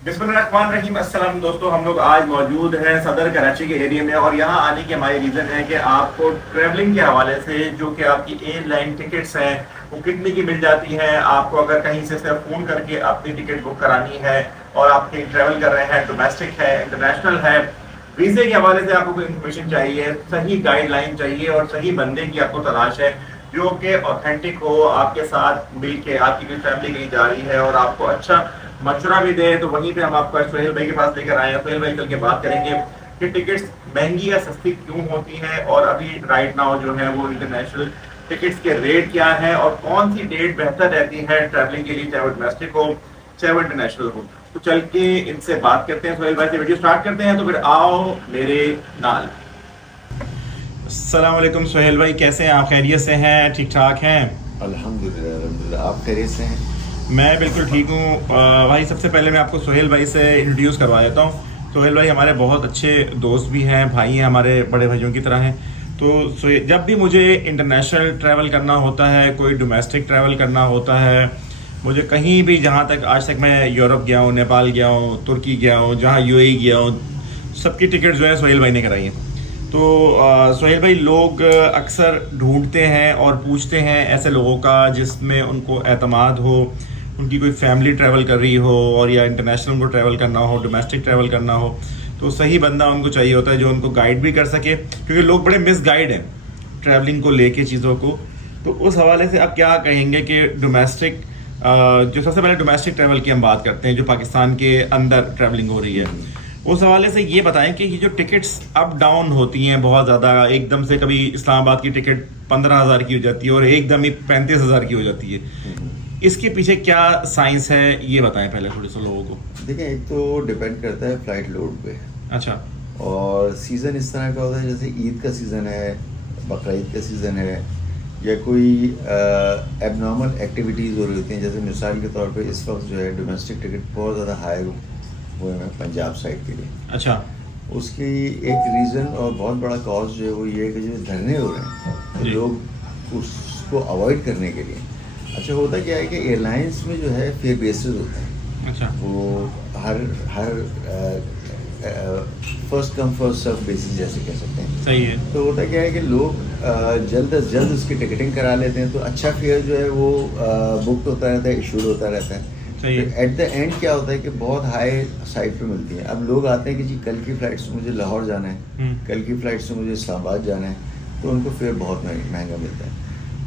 बिस्मिल्लाहिर्रहमानिर्रहीम। अस्सलाम दोस्तों, हम लोग आज मौजूद हैं सदर कराची के एरिया में और यहाँ आने के हमारे रीज़न है कि आपको ट्रैवलिंग के हवाले से जो कि आपकी एयरलाइन टिकट्स हैं वो कितने की मिल जाती हैं। आपको अगर कहीं से सिर्फ फ़ोन करके अपनी टिकट बुक करानी है और आप कहीं ट्रैवल कर रहे हैं, डोमेस्टिक है, इंटरनेशनल है, वीज़े के हवाले से आपको कोई इन्फॉर्मेशन चाहिए, सही गाइडलाइन चाहिए और सही बंदे की आपको तलाश है जो कि ऑथेंटिक हो, आपके साथ मिल के आपकी कोई फैमिली कहीं जा रही है और आपको अच्छा मशवरा भी दे, तो वहीं पे हम आपको सोहेल भाई के पास लेकर आए हैं। सोहेल भाई चल के बात करेंगे कि टिकट्स महंगी या सस्ती क्यों होती हैं और अभी राइट नाउ जो है वो इंटरनेशनल टिकट्स के रेट क्या है और कौन सी डेट बेहतर रहती है ट्रैवलिंग के लिए, चाहे वो डोमेस्टिक हो चाहे वो इंटरनेशनल हो। तो चल के इनसे बात करते हैं, सोहेल भाई से वीडियो स्टार्ट करते हैं। तो फिर आओ मेरे नाल। अस्सलाम वालेकुम सोहेल भाई, कैसे हैं आप? खैरियत से हैं? ठीक ठाक हैं? अल्हम्दुलिल्लाह अल्हम्दुलिल्लाह, आप खैरियत से हैं? मैं बिल्कुल ठीक हूँ भाई। सबसे पहले मैं आपको सोहेल भाई से इंट्रोड्यूस करवा देता हूँ। सोहेल भाई हमारे बहुत अच्छे दोस्त भी हैं, भाई हैं, हमारे बड़े भाइयों की तरह हैं। तो जब भी मुझे इंटरनेशनल ट्रैवल करना होता है, कोई डोमेस्टिक ट्रैवल करना होता है, मुझे कहीं भी, जहाँ तक आज तक मैं यूरोप गया हूँ, नेपाल गया हूँ, तुर्की गया हूँ, जहाँ यूएई गया हूँ, सबकी टिकट जो है सोहेल भाई ने कराई है। तो सोहेल भाई, लोग अक्सर ढूंढते हैं और पूछते हैं ऐसे लोगों का जिसमें उनको एतमाद हो, उनकी कोई फैमिली ट्रैवल कर रही हो और या इंटरनेशनल उनको ट्रैवल करना हो, डोमेस्टिक ट्रैवल करना हो, तो सही बंदा उनको चाहिए होता है जो उनको गाइड भी कर सके, क्योंकि लोग बड़े मिस गाइड हैं ट्रैवलिंग को लेके चीज़ों को। तो उस हवाले से आप क्या कहेंगे कि डोमेस्टिक, जो सबसे पहले डोमेस्टिक ट्रैवल की हम बात करते हैं जो पाकिस्तान के अंदर ट्रैवलिंग हो रही है, उस हवाले से ये बताएं कि ये जो टिकट्स अप डाउन होती हैं बहुत ज़्यादा, एकदम से कभी इस्लामाबाद की टिकट 15,000 की हो जाती है और एकदम ही 35,000 की हो जाती है, इसके पीछे क्या साइंस है ये बताएं पहले थोड़े से लोगों को। देखिए, एक तो डिपेंड करता है फ्लाइट लोड पे। अच्छा। और सीज़न इस तरह का होता है, जैसे ईद का सीज़न है, बकरा ईद का सीज़न है, या कोई एबनॉर्मल एक्टिविटीज़ हो रही होती हैं। जैसे मिसाल के तौर पे इस वक्त जो है डोमेस्टिक टिकट बहुत ज़्यादा हाई हुए हैं पंजाब साइड के लिए। अच्छा। उसकी एक रीज़न और बहुत बड़ा कॉज जो है वो ये है कि जो धरने हो रहे हैं, तो लोग उसको अवॉइड करने के लिए, अच्छा होता क्या है कि एयरलाइंस में जो है फेयर बेसिस होते हैं। अच्छा। वो हर first come first serve basis जैसे कह सकते हैं। सही है। तो होता क्या है कि लोग जल्द अज जल्द उसकी टिकटिंग करा लेते हैं, तो अच्छा फेयर जो है वो बुकड होता रहता है, इशूड होता रहता है। सही है। एट द एंड क्या होता है कि बहुत हाई साइड पे मिलती है। अब लोग आते हैं कि जी कल की फ़्लाइट से मुझे लाहौर जाना है, कल की फ़्लाइट से मुझे इस्लामाबाद जाना है, तो उनको फेयर बहुत महंगा मिलता है।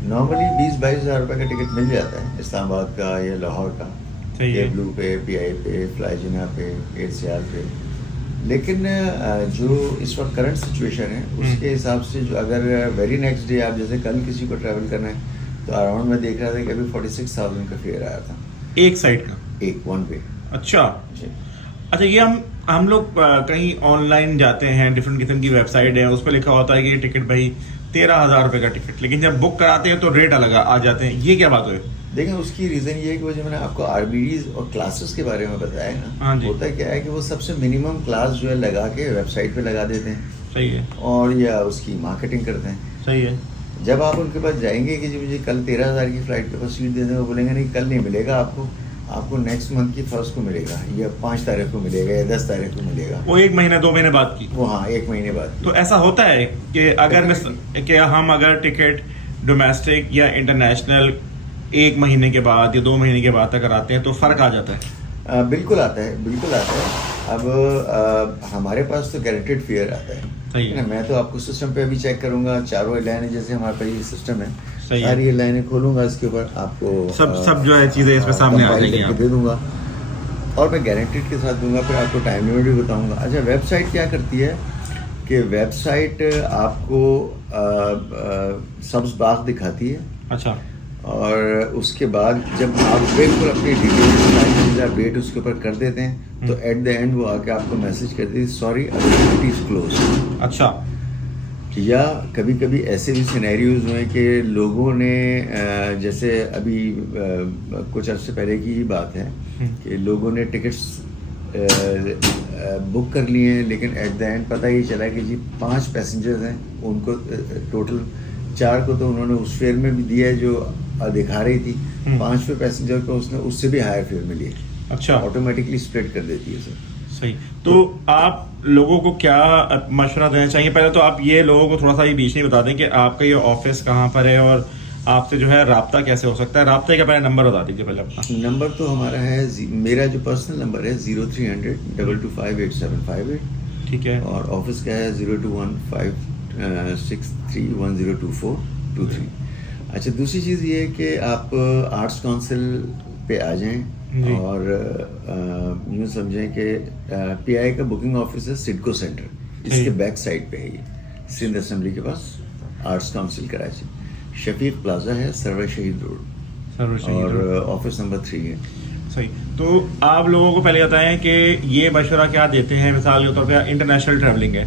नॉर्मली 20-22 हज़ार रुपये का टिकट मिल जाता है इस्लामाबाद का या लाहौर का, एयर ब्लू पे, PI पे, फ्लाईजिना पे, एयर सियाल पे। लेकिन जो इस वक्त करंट सिचुएशन है उसके हिसाब से, जो अगर वेरी नेक्स्ट डे आप जैसे कल किसी को ट्रैवल करना है, तो अराउंड मैं देख रहा था कि अभी 46,000 का फेयर आया था एक साइड का, एक वन वे। अच्छा। जी। अच्छा, ये हम लोग कहीं ऑनलाइन जाते हैं, डिफरेंट किस्म की वेबसाइट है, उस पर लिखा होता है कि ये टिकट भाई 13,000 रुपये का टिकट, लेकिन जब बुक कराते हैं तो रेट अलग आ जाते हैं, ये क्या बात है? देखिए, उसकी रीज़न ये है कि वो जो मैंने आपको RBDs और क्लासेस के बारे में बताया ना, हाँ जी। होता क्या है कि वो सबसे मिनिमम क्लास जो है लगा के वेबसाइट पे लगा देते हैं। सही है। और या उसकी मार्केटिंग करते हैं। सही है। जब आप उनके पास जाएंगे कि जी मुझे कल 13,000 की फ़्लाइट के पास सीट दे दें, वो बोलेंगे नहीं कल नहीं मिलेगा आपको नेक्स्ट मंथ की फर्स्ट को मिलेगा, या 5 तारीख को मिलेगा, या 10 तारीख को मिलेगा। वो 1 महीना 2 महीने बाद की। वो हाँ, 1 महीने बाद की। तो ऐसा होता है कि हम अगर टिकट डोमेस्टिक या इंटरनेशनल 1 महीने के बाद या 2 महीने के बाद तक कराते हैं तो फ़र्क आ जाता है? बिल्कुल आता है, बिल्कुल आता है। अब हमारे पास तो गारंटेड फेयर आता है। सही है ना, मैं तो आपको सिस्टम पे अभी चेक करूंगा, चारों एयरलाइनें जैसे हमारे पास ये सिस्टम है, सारी एयरलाइनें खोलूंगा, इसके ऊपर आपको सब जो है चीज़ें इसमें सामने आ जाएंगी, दे दूंगा और मैं गारंटेड के साथ दूंगा। फिर आपको टाइम लिमिट भी बताऊंगा। अच्छा, वेबसाइट क्या करती है कि वेबसाइट आपको सब्ज़ बाग दिखाती है। अच्छा। और उसके बाद जब आप बिल्कुल अपनी डिटेल्स अपडेट उसके ऊपर कर देते हैं, तो एट द एंड वो आके आपको मैसेज करती है, सॉरी अवेलेबिलिटी इज क्लोज। अच्छा। या कभी कभी ऐसे भी सिनेरियोज हुए कि लोगों ने जैसे अभी कुछ अर्से पहले की ही बात है कि लोगों ने टिकट्स बुक कर लिए हैं, लेकिन एट द एंड पता ही चला कि जी 5 पैसेंजर्स हैं, उनको टोटल 4 को तो उन्होंने उस फेयर में भी दिया है जो दिखा रही थी, 5वें पैसेंजर को उसने उससे भी हायर फेयर में लिया। अच्छा। ऑटोमेटिकली स्प्लिट कर देती है सर। सही। तो आप लोगों को क्या मशवरा देना चाहिए? पहले तो आप ये लोगों को थोड़ा सा ये बीच में बता दें कि आपका ये ऑफिस कहाँ पर है और आपसे जो है राब्ता कैसे हो सकता है। राब्ते का पहले नंबर बता दीजिए पहले अपना। नंबर तो हमारा है मेरा जो पर्सनल नंबर है 0300 2258758। ठीक है। और ऑफिस का है 021563102423। अच्छा, दूसरी चीज़ ये है कि आप आर्ट्स काउंसिल पे आ जी। जाएं और यूँ समझें कि पीआई का बुकिंग ऑफिस है सिडको सेंटर, इसके बैक साइड पे है ये, सिंध असेंबली के पास, arts council Karachi. Shafiq plaza है, सरवर शहीद रोड, और ऑफिस नंबर 3 है। सही। तो आप लोगों को पहले बताएं कि ये मशवरा क्या देते हैं। मिसाल के तौर पे इंटरनेशनल ट्रैवलिंग है,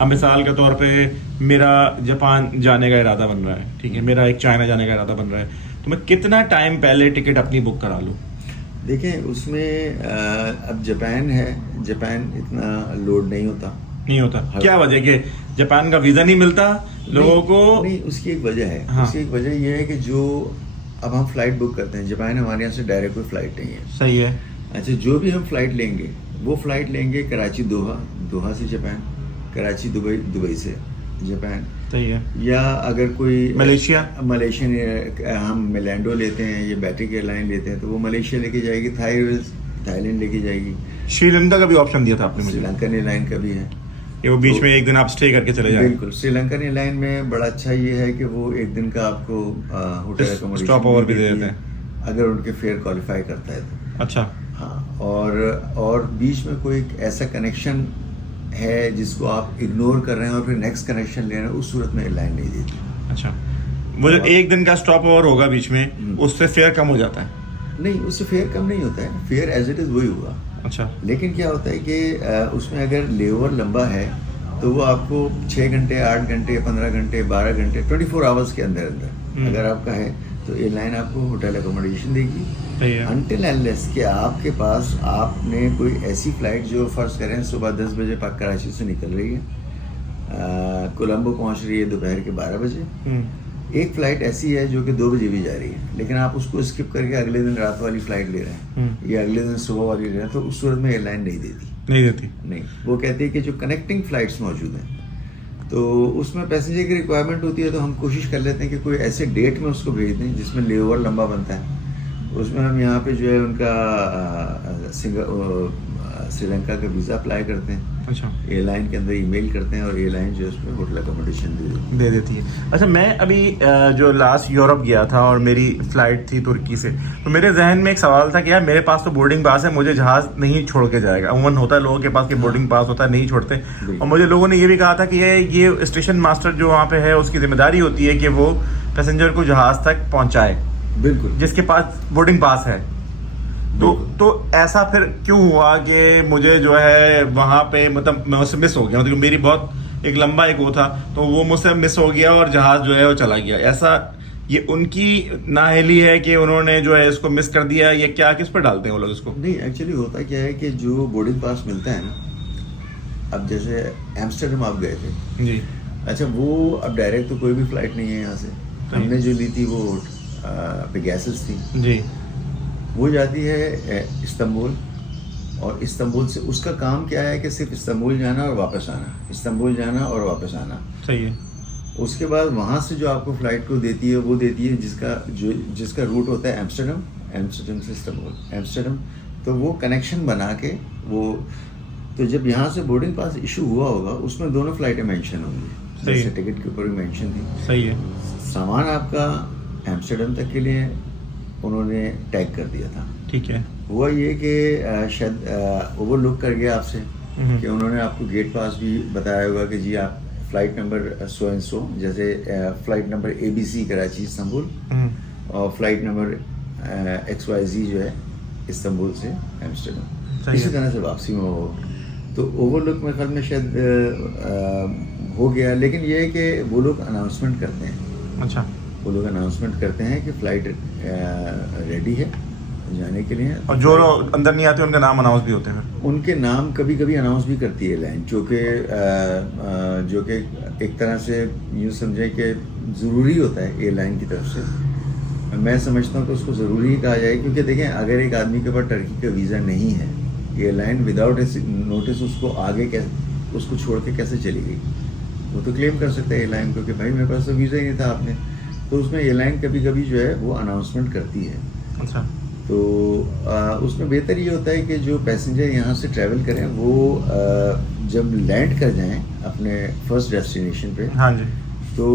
अब मिसाल के तौर पे मेरा जापान जाने का इरादा बन रहा है, ठीक है, मेरा एक चाइना जाने का इरादा बन रहा है, तो मैं कितना टाइम पहले टिकट अपनी बुक करा लूँ? देखें, उसमें अब जापान है, जापान इतना लोड नहीं होता। क्या वजह कि जापान का वीज़ा नहीं मिलता लोगों को? नहीं, उसकी एक वजह है। हाँ। उसकी एक वजह ये है कि जो अब हम फ्लाइट बुक करते हैं, जापान हमारे यहाँ से डायरेक्ट कोई फ्लाइट नहीं है। सही है। अच्छा, जो भी हम फ्लाइट लेंगे वो फ्लाइट लेंगे कराची दोहा, दोहा से जापान, कराची दुबई, दुबई से जापान। सही है। या अगर कोई मलेशियन हम मिलैंडो लेते हैं, ये बैटिक एयरलाइन लेते हैं, तो वो मलेशिया लेके जाएगी, थाईलैंड लेके जाएगी। श्रीलंका का भी ऑप्शन दिया था आपने मुझे। श्रीलंकन एयरलाइन का भी है, ये वो बीच में एक दिन आप स्टे करके चले जाएं। बिल्कुल। श्रीलंकन एयरलाइन में बड़ा अच्छा ये है कि वो एक दिन का आपको होटल अकोमोडेशन स्टॉप ओवर भी दे देते हैं अगर उनके फेयर क्वालिफाई करता है तो। अच्छा। हाँ, और बीच में कोई ऐसा कनेक्शन है जिसको आप इग्नोर कर रहे हैं और फिर नेक्स्ट कनेक्शन ले रहे हैं, उस सूरत में एयरलाइन नहीं देती। अच्छा, वो जो एक दिन का स्टॉप ओवर होगा बीच में, उससे फेयर कम हो जाता है? नहीं, उससे फेयर कम नहीं होता है, फेयर एज इट इज़ वही होगा। अच्छा। लेकिन क्या होता है कि उसमें अगर लेओवर लंबा है तो वो आपको 6 घंटे, 8 घंटे, 15 घंटे, 12 घंटे, 24 आवर्स के अंदर अगर आपका है तो एयरलाइन आपको होटल अकोमोडेशन देगी, अनटिल अनलेस कि आपके पास आपने कोई ऐसी फ्लाइट जो फ़र्ज़ करें सुबह 10 बजे पाक कराची से निकल रही है, कोलंबो पहुंच रही है दोपहर के 12 बजे। एक फ़्लाइट ऐसी है जो कि 2 बजे भी जा रही है, लेकिन आप उसको स्किप करके अगले दिन रात वाली फ़्लाइट ले रहे हैं या अगले दिन सुबह वाली ले रहे हैं, तो उस सूरत में एयरलाइन नहीं देती। नहीं, वो कहती है कि जो कनेक्टिंग फ़्लाइट्स मौजूद हैं तो उसमें पैसेंजर की रिक्वायरमेंट होती है, तो हम कोशिश कर लेते हैं कि कोई ऐसे डेट में उसको भेज दें जिसमें लेओवर लंबा बनता है। उसमें हम यहाँ पे जो है उनका श्रीलंका का वीज़ा अप्लाई करते हैं। अच्छा। एयरलाइन के अंदर ईमेल करते हैं और एयरलाइन जो है उसमें होटल अकोमोडेशन दे देती है। अच्छा, मैं अभी जो लास्ट यूरोप गया था और मेरी फ़्लाइट थी तुर्की से, तो मेरे जहन में एक सवाल था कि यार मेरे पास तो बोर्डिंग पास है, मुझे जहाज़ नहीं छोड़ के जाएगा। अमूमन होता है लोगों के पास कि बोर्डिंग पास होता है, नहीं छोड़ते। और मुझे लोगों ने ये भी कहा था कि ये स्टेशन मास्टर जो वहाँ पे है उसकी जिम्मेदारी होती है कि वो पैसेंजर को जहाज़ तक पहुँचाए, बिल्कुल, जिसके पास बोर्डिंग पास है। तो ऐसा फिर क्यों हुआ कि मुझे जो है वहाँ पे मतलब मैं उससे मिस हो गया, मतलब मेरी बहुत एक लंबा एक वो था, तो वो मुझसे मिस हो गया और जहाज़ जो है वो चला गया। ऐसा ये उनकी नाअहली है कि उन्होंने जो है इसको मिस कर दिया, ये क्या किस पर डालते हैं वो लोग इसको? नहीं, एक्चुअली होता क्या है कि जो बोर्डिंग पास मिलता है ना, अब जैसे एम्स्टर्डम आप गए थे जी। अच्छा, वो अब डायरेक्ट तो कोई भी फ्लाइट नहीं है यहाँ से, हमने जो ली थी वो पेगासस थी जी। वो जाती है इस्तांबुल, और इस्तांबुल से उसका काम क्या है कि सिर्फ इस्तांबुल जाना और वापस आना, इस्तांबुल जाना और वापस आना। सही है। उसके बाद वहाँ से जो आपको फ़्लाइट को देती है वो देती है जिसका रूट होता है एम्स्टर्डम से इस्तांबुल, एम्स्टर्डम। तो वो कनेक्शन बना के वो, तो जब यहाँ से बोर्डिंग पास इशू हुआ होगा उसमें दोनों फ्लाइटें मेंशन होंगी, जैसे टिकट के ऊपर भी मेंशन थी। सही है। सामान आपका एम्स्टर्डम तक के लिए उन्होंने टैग कर दिया था। ठीक है। हुआ ये कि शायद ओवरलुक कर गया आपसे कि उन्होंने आपको गेट पास भी बताया होगा कि जी आप flight number so and so, जैसे flight number ABC Karachi Istanbul और फ्लाइट नंबर XYZ जो है इस्तांबुल से एम्स्टर्डम, इसी तरह से वापसी में हो। तो ओवरलुक में ख्याल में शायद हो गया, लेकिन ये है कि वो लोग अनाउंसमेंट करते हैं। अच्छा। वो लोग अनाउंसमेंट करते हैं कि फ़्लाइट रेडी है जाने के लिए, और जो लोग अंदर नहीं आते उनके नाम अनाउंस भी होते हैं? उनके नाम कभी कभी अनाउंस भी करती है एयरलाइन, जो कि एक तरह से यूँ समझे कि ज़रूरी होता है एयरलाइन की तरफ से मैं समझता हूँ कि उसको ज़रूरी ही कहा जाए, क्योंकि देखें अगर एक आदमी के पास टर्की का वीज़ा नहीं है, एयरलाइन विदाउट नोटिस उसको आगे उसको छोड़ के कैसे चली गई? वो तो क्लेम कर सकता है एयरलाइन को कि भाई मेरे पास तो वीज़ा ही नहीं था आपने। तो उसमें एयरलाइन कभी कभी जो है वो अनाउंसमेंट करती है। अच्छा। तो उसमें बेहतर ये होता है कि जो पैसेंजर यहाँ से ट्रैवल करें वो जब लैंड कर जाएं अपने फर्स्ट डेस्टिनेशन पे, हाँ जी। तो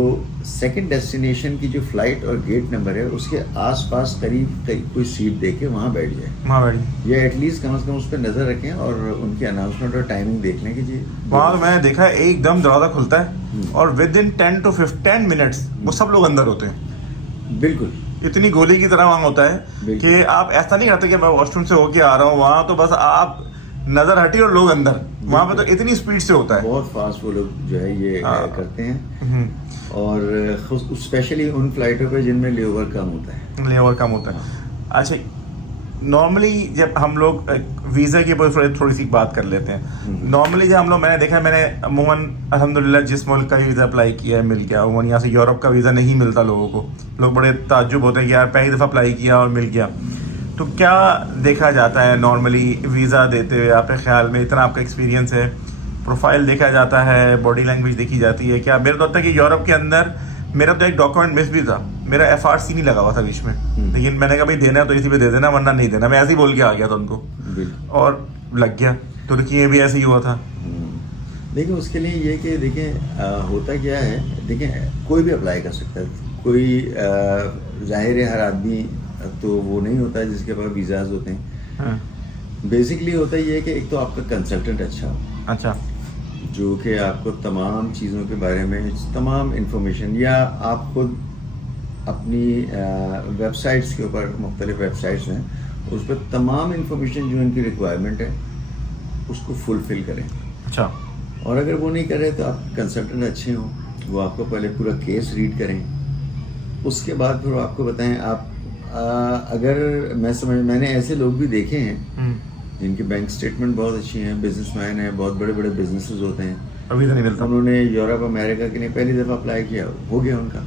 सेकंड डेस्टिनेशन की जो फ्लाइट और गेट नंबर है उसके आसपास करीब कोई सीट देके वहाँ बैठ जाए, वहाँ बैठी, या एटलीस्ट कम से कम उस पर नज़र रखें और उनकी अनाउंसमेंट और टाइमिंग देख लें कि जी वहाँ तो मैंने देखा है एकदम दरवाज़ा खुलता है और विद इन 10 to 10 मिनट्स वो सब लोग अंदर होते हैं। बिल्कुल इतनी गोली की तरह वहाँ होता है कि आप ऐसा नहीं करते कि मैं वॉशरूम से होके आ रहा हूँ, वहाँ तो बस आप नजर हटी और लोग अंदर, वहाँ पे तो इतनी स्पीड से होता है। बहुत फास्ट वो लोग जो है ये करते हैं, और स्पेशली उन फ्लाइटों पे जिनमें लेओवर कम होता है। लेओवर कम होता है। अच्छा, नॉर्मली जब हम लोग वीज़ा की थोड़ी सी बात कर लेते हैं। नॉर्मली जब हम लोग, मैंने देखा है, मैंने अमूमन अल्हम्दुलिल्लाह जिस मुल्क का वीज़ा अप्लाई किया है मिल गया। अमूमन यहाँ से यूरोप का वीज़ा नहीं मिलता लोगों को, लोग बड़े ताज्जुब होते हैं कि यार पहली दफ़ा अप्लाई किया और मिल गया। तो क्या देखा जाता है नॉर्मली वीज़ा देते हुए आपके ख्याल में, इतना आपका एक्सपीरियंस है, प्रोफाइल देखा जाता है, बॉडी लैंग्वेज देखी जाती है क्या? मेरा तो होता है कि यूरोप के अंदर मेरा तो एक डॉक्यूमेंट मिस भी था, मेरा FRC नहीं लगा हुआ था बीच में, लेकिन मैंने कहा भाई देना है तो इसी पे दे देना वरना नहीं देना, मैं ऐसे ही बोल के आ गया था उनको और लग गया। तुर्की में भी ऐसे ही हुआ था। देखिए उसके लिए ये कि देखें होता क्या है, देखें कोई भी अप्लाई कर सकता है, कोई जाहिर है हर आदमी तो वो नहीं होता है जिसके पास वीज़ाज होते हैं। बेसिकली होता ये है कि एक तो आपका कंसल्टेंट अच्छा हो, अच्छा, जो कि आपको तमाम चीज़ों के बारे में तमाम इंफॉर्मेशन, या आप खुद अपनी वेबसाइट्स के ऊपर, मुख्तलिफ वेबसाइट्स हैं उस पर तमाम इंफॉर्मेशन जो इनकी रिक्वायरमेंट है उसको फुलफ़िल करें। अच्छा। और अगर वो नहीं कर रहे तो आप कंसल्टेंट अच्छे हों, वो आपको पहले पूरा केस रीड करें, उसके बाद फिर आपको बताएं। आप अगर मैंने ऐसे लोग भी देखे हैं जिनकी बैंक स्टेटमेंट बहुत अच्छी हैं, बिजनेसमैन हैं, बहुत बड़े बड़े बिजनेसेस होते हैं, अभी तो नहीं मिलता। उन्होंने यूरोप अमेरिका के लिए पहली दफ़ा अप्लाई किया, हो गया उनका।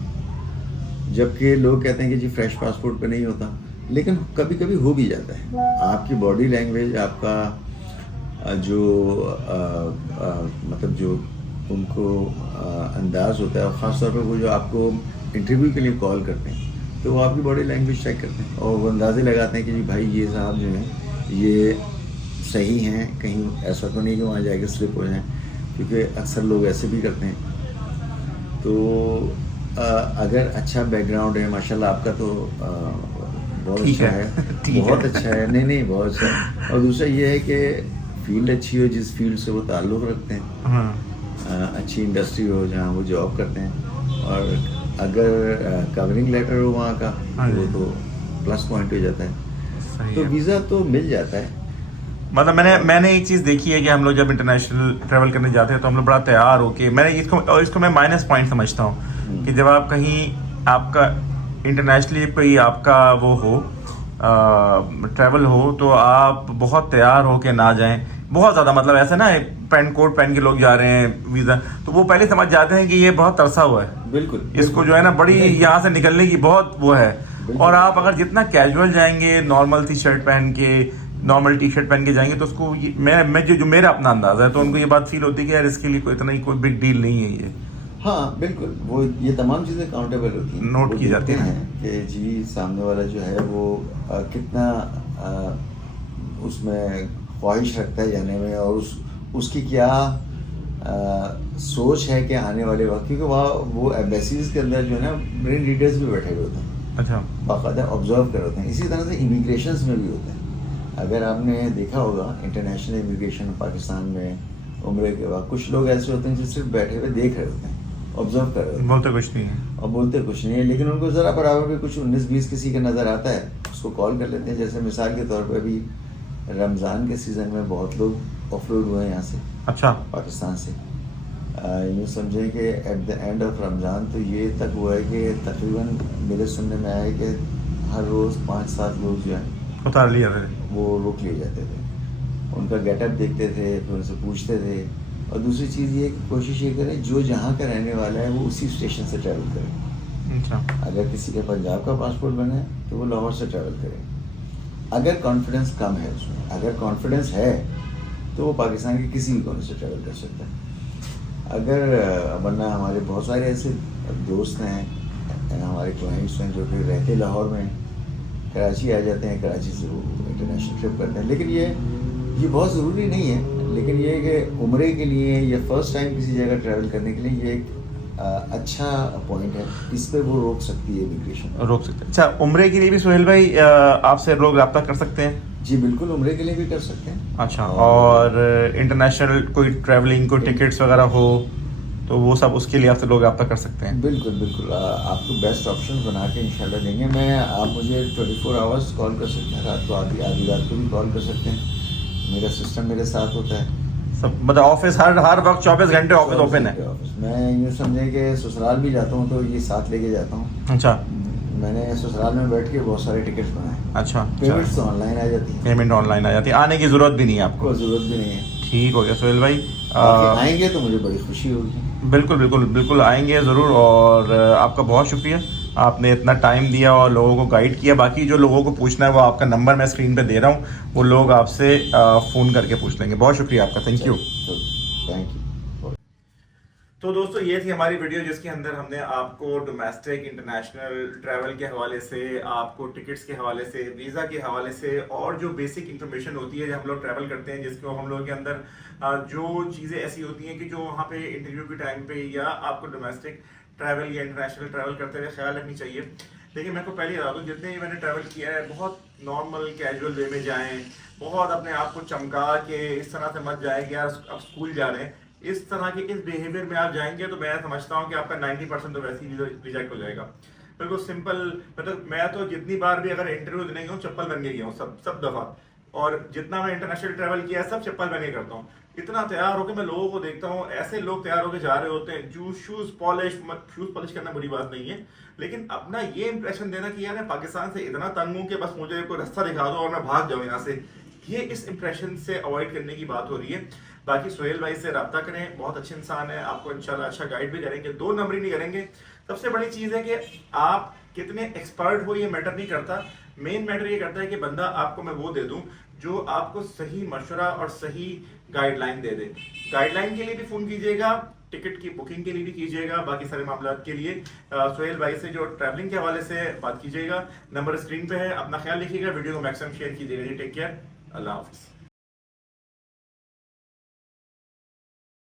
जबकि लोग कहते हैं कि जी फ्रेश पासपोर्ट पे नहीं होता, लेकिन कभी कभी हो भी जाता है। आपकी बॉडी लैंग्वेज, आपका जो मतलब जो उनको अंदाज़ होता है, और ख़ास तौर पर वो जो आपको इंटरव्यू के लिए कॉल करते हैं तो वो आपकी बॉडी लैंग्वेज चेक करते हैं और वो अंदाज़े लगाते हैं कि जी भाई ये साहब जो हैं ये सही हैं, कहीं ऐसा तो नहीं कि वहाँ जाके स्लिप हो जाएं, क्योंकि अक्सर लोग ऐसे भी करते हैं। तो अगर अच्छा बैकग्राउंड है माशाल्लाह आपका तो बहुत अच्छा है, बहुत अच्छा है, नहीं बहुत अच्छा है। और दूसरा ये है कि फील्ड अच्छी हो, जिस फील्ड से वो ताल्लुक़ रखते हैं, अच्छी इंडस्ट्री हो जहाँ वो जॉब करते हैं, और अगर कवरिंग लेटर हो वहाँ का वो तो प्लस पॉइंट हो जाता है, तो वीज़ा तो मिल जाता है। मतलब मैंने एक चीज़ देखी है कि हम लोग जब इंटरनेशनल ट्रैवल करने जाते हैं तो हम लोग बड़ा तैयार होके, मैंने इसको मैं माइनस पॉइंट समझता हूँ कि जब आप कहीं आपका इंटरनेशनली कोई आपका वो हो ट्रैवल हो तो आप बहुत तैयार हो के ना जाएं, बहुत ज़्यादा, मतलब ऐसे ना पैंट कोट पहन के लोग जा रहे हैं वीज़ा, तो वो पहले समझ जाते हैं कि ये बहुत तरसा हुआ है, बिल्कुल इसको जो है ना बड़ी यहाँ से निकलने की बहुत वो है। और आप अगर जितना कैजुअल जाएंगे, नॉर्मल टी शर्ट पहन के, नॉर्मल टी शर्ट पहन के जाएंगे तो उसको मैं जो मेरा अपना अंदाज़ा है तो उनको ये बात फील होती है कि यार इसके लिए कोई इतना ही कोई बिग डील नहीं है ये। हाँ बिल्कुल, वो ये तमाम चीज़ें काउंटेबल होती हैं, नोट की जाती हैं कि जी सामने वाला जो है वो कितना उसमें ख्वाहिश रखता है जाने में, और उसकी क्या सोच है कि आने वाले वक्त, क्योंकि वहाँ वो एम्बेसीज के अंदर जो है ना ब्रेन लीडर्स भी बैठे हुए होते हैं, अच्छा, बाकायदा ऑब्जर्व कर होते हैं। इसी तरह से इमिग्रेशन में भी होते हैं। अगर आपने देखा होगा इंटरनेशनल इमिग्रेशन पाकिस्तान में उम्रे के बाद कुछ लोग ऐसे होते हैं जो सिर्फ बैठे हुए देख रहे होते हैं, ऑब्जर्व कर रहे होते हैं, बोलते कुछ नहीं है, और बोलते कुछ नहीं है, लेकिन उनको ज़रा बराबर भी कुछ 19-20 किसी का नज़र आता है, उसको कॉल कर लेते हैं। जैसे मिसाल के तौर पर अभी रमज़ान के सीज़न में बहुत लोग ऑफलोड हुए हैं यहाँ से, अच्छा, पाकिस्तान से। यूँ समझें कि at the end of Ramzan तो ये तक हुआ है कि तकरीबन मेरे सुनने में आया कि हर रोज़ 5-7 लोग जो हैं उतार लिया थे, वो रोक लिए जाते थे, उनका गेटअप देखते थे, फिर उनसे पूछते थे। और दूसरी चीज़ ये कि कोशिश ये करें जो जहाँ का रहने वाला है वो उसी स्टेशन से ट्रैवल करे, अच्छा। अगर किसी का पंजाब का पासपोर्ट बना है तो वो लाहौर से ट्रैवल करेगा, अगर कॉन्फिडेंस कम है उसमें। अगर कॉन्फिडेंस है तो वो पाकिस्तान के किसी भी कोने से ट्रैवल कर सकता है। अगर वरना हमारे बहुत सारे ऐसे दोस्त हैं, हमारे क्लाइंट्स हैं जो कि रहते लाहौर में, कराची आ जाते हैं, कराची से वो इंटरनेशनल ट्रिप करते हैं। लेकिन ये बहुत ज़रूरी नहीं है, लेकिन ये कि उम्रे के लिए या फर्स्ट टाइम किसी जगह ट्रैवल करने के लिए ये एक अच्छा पॉइंट है, इस पे वो रोक सकती है इमिग्रेशन। रोक सकते हैं। अच्छा, उम्रे के लिए भी सोहेल भाई आपसे लोग रब्ता कर सकते हैं? जी बिल्कुल, उम्रे के लिए भी कर सकते हैं। अच्छा, और इंटरनेशनल कोई ट्रैवलिंग कोई टिकट्स वगैरह हो तो वो सब उसके लिए आपसे लोग रब्ता कर सकते हैं? बिल्कुल बिल्कुल, आपको बेस्ट ऑप्शन बना के इंशाल्लाह देंगे। आप मुझे 24 आवर्स कॉल कर सकते हैं, रात को आधी रात को भी कॉल कर सकते हैं। मेरा सिस्टम मेरे साथ होता है सब, मतलब ऑफिस हर वक्त 24 घंटे ऑफिस ओपन है? ऑफिस मैं यूँ समझे कि ससुराल भी जाता हूँ तो ये साथ लेके जाता हूँ। अच्छा। मैंने ससुराल में बैठ के बहुत सारे टिकट्स बनाए। अच्छा, पेमेंट्स तो ऑनलाइन आ जाती है। पेमेंट ऑनलाइन आ जाती है, आने की ज़रूरत भी नहीं है आपको? कोई ज़रूरत भी नहीं है। ठीक हो गया सोहेल भाई। आएंगे तो मुझे बड़ी खुशी होगी। बिल्कुल बिल्कुल बिल्कुल आएंगे ज़रूर, और आपका बहुत शुक्रिया, आपने इतना टाइम दिया और लोगों को गाइड किया। बाकी जो लोगों को पूछना है वो आपका नंबर मैं स्क्रीन पे दे रहा हूँ, वो लोग आपसे फ़ोन करके पूछ लेंगे। बहुत शुक्रिया आपका, थैंक यू। Thank you. तो दोस्तों ये थी हमारी वीडियो जिसके अंदर हमने आपको डोमेस्टिक इंटरनेशनल ट्रैवल के हवाले से, आपको टिकट्स के हवाले से, वीज़ा के हवाले से, और जो बेसिक इन्फॉर्मेशन होती है जब हम लोग ट्रैवल करते हैं, जिसको हम लोग के अंदर जो चीज़ें ऐसी होती हैं कि जो वहाँ पे इंटरव्यू के टाइम पे या आपको डोमेस्टिक ट्रैवल या इंटरनेशनल ट्रैवल करते हुए ख्याल रखनी चाहिए। लेकिन मैं को पहले बता दूँ, जितने भी मैंने ट्रैवल किया है बहुत नॉर्मल कैजुअल वे में जाएँ, बहुत अपने आप को चमका के इस तरह से मत जाए कि यार अब स्कूल जा रहे हैं, इस तरह के इस बिहेवियर में आप जाएंगे तो मैं समझता हूँ कि आपका 90% तो वैसे ही रिजेक्ट हो जाएगा। बिल्कुल सिंपल, मतलब मैं तो जितनी बार भी अगर इंटरव्यू देने गया हूँ चप्पल पहन के गया हूँ सब दफ़ा, और जितना मैं इंटरनेशनल ट्रैवल किया है सब चप्पल पहन के करता हूँ। इतना तैयार होकर मैं लोगों को देखता हूँ, ऐसे लोग तैयार होकर जा रहे होते हैं, शूज़ पॉलिश करना बुरी बात नहीं है, लेकिन अपना ये इंप्रेशन देना कि यार मैं पाकिस्तान से इतना तंग हूँ कि बस मुझे कोई रास्ता दिखा दो और मैं भाग जाऊँ यहाँ से, ये इस इंप्रेशन से अवॉइड करने की बात हो रही है। बाकी सोहेल भाई से रब्ता करें, बहुत अच्छे इंसान है, आपको इंशाल्लाह अच्छा गाइड भी करेंगे, 2 नंबरी नहीं करेंगे। सबसे बड़ी चीज़ है कि आप कितने एक्सपर्ट हो ये मैटर नहीं करता, मेन मैटर ये करता है कि बंदा आपको मैं वो दे दूं जो आपको सही मशवरा और सही गाइडलाइन दे दे। गाइडलाइन के लिए भी फ़ोन कीजिएगा, टिकट की बुकिंग के लिए भी कीजिएगा, बाकी सारे मामला के लिए सोहेल भाई से जो ट्रैवलिंग के हवाले से बात कीजिएगा। नंबर स्क्रीन पे है, अपना ख्याल रखिएगा, वीडियो को मैक्सिमम शेयर कीजिएगा जी। टेक केयर, अल्लाह हाफ़िज़।